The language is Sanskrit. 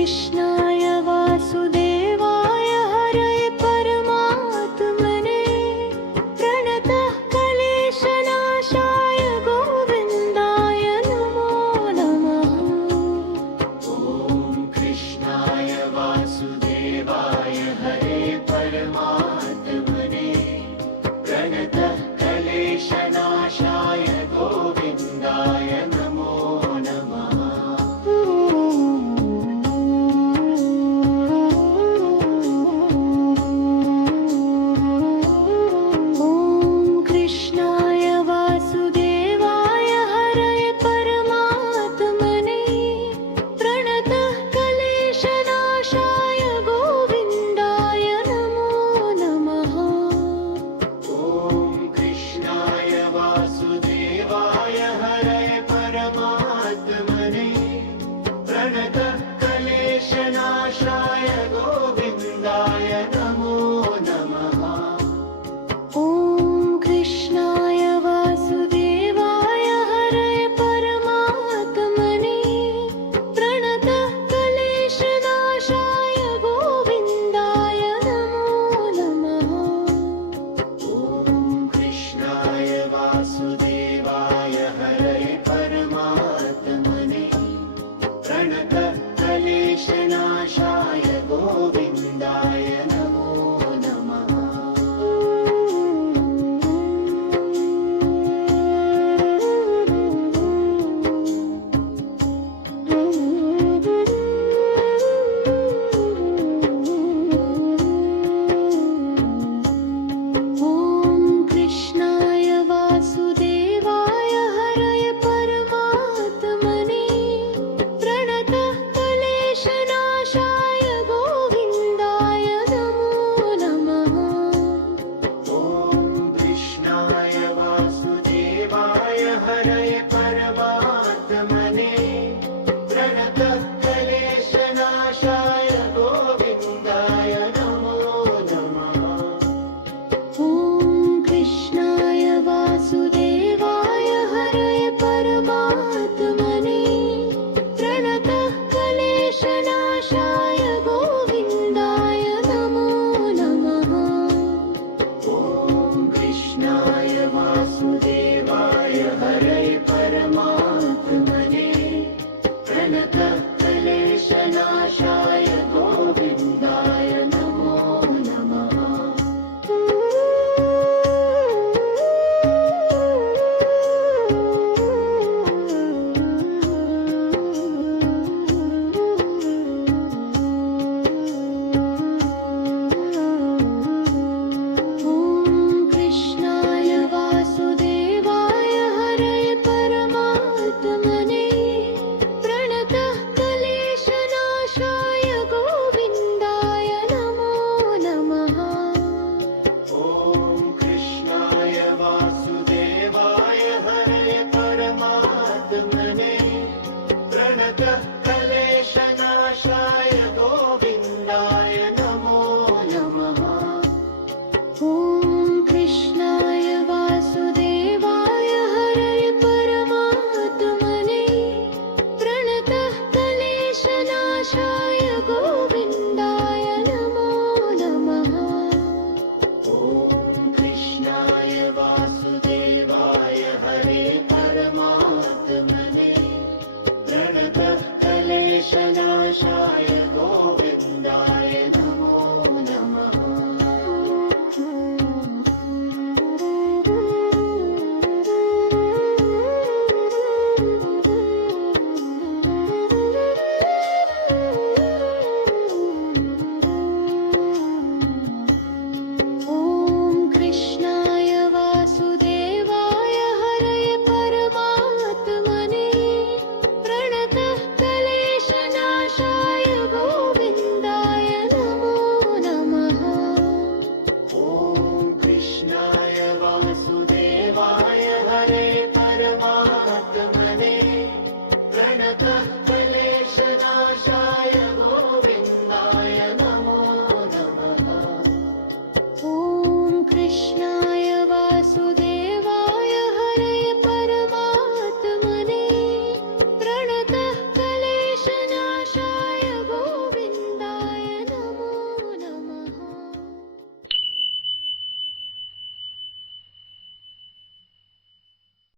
कृष्णाय वासुदेवाय हरये परमात्मने प्रणतः क्लेशनाशाय गोविन्दाय नमो नमः। ॐ कृष्णाय वासुदेवाय हरे परमात्मने प्रणतः क्लेशनाशाय गोविन्दाय नमो नमः। ॐ कृष्णाय वासुदेवाय हरये परमात्मने प्रणतः क्लेशनाशाय गोविन्दाय नमो नमः। ॐ कृष्णाय वासुदेवाय हरये परमात्मने प्रणतः क्लेशनाशाय गोविन्दाय नमो नमः। ॐ कृष्णाय वासुदेवाय हरये परमात्मने प्रणतः क्लेशनाशाय गोविन्दाय नमो नमः। ॐ कृष्णाय वासुदेवाय हरये परमात्मने प्रणतः क्लेशनाशाय गोविन्दाय नमो नमः। ॐ कृष्णाय वासुदेवाय हरये परमात्मने प्रणतः क्लेशनाशाय गोविन्दाय नमो नमः। ॐ कृष्णाय वासुदेवाय हरये परमात्मने प्रणतः क्लेशनाशाय गोविन्दाय नमो नमः। ॐ कृष्णाय वासुदेवाय हरये परमात्मने प्रणतः क्लेशनाशाय गोविन्दाय नमो नमः। ॐ कृष्णाय वासुदेवाय हरये परमात्मने प्रणतः क्लेशनाशाय गोविन्दाय नमो नमः। ॐ कृष्णाय वासुदेवाय हरये परमात्मने प्रणतः क्लेशनाशाय गोविन्दाय नमो नमः। ॐ कृष्णाय वासुदेवाय हरये परमात्मने प्रणतः क्लेशनाशाय गोविन्दाय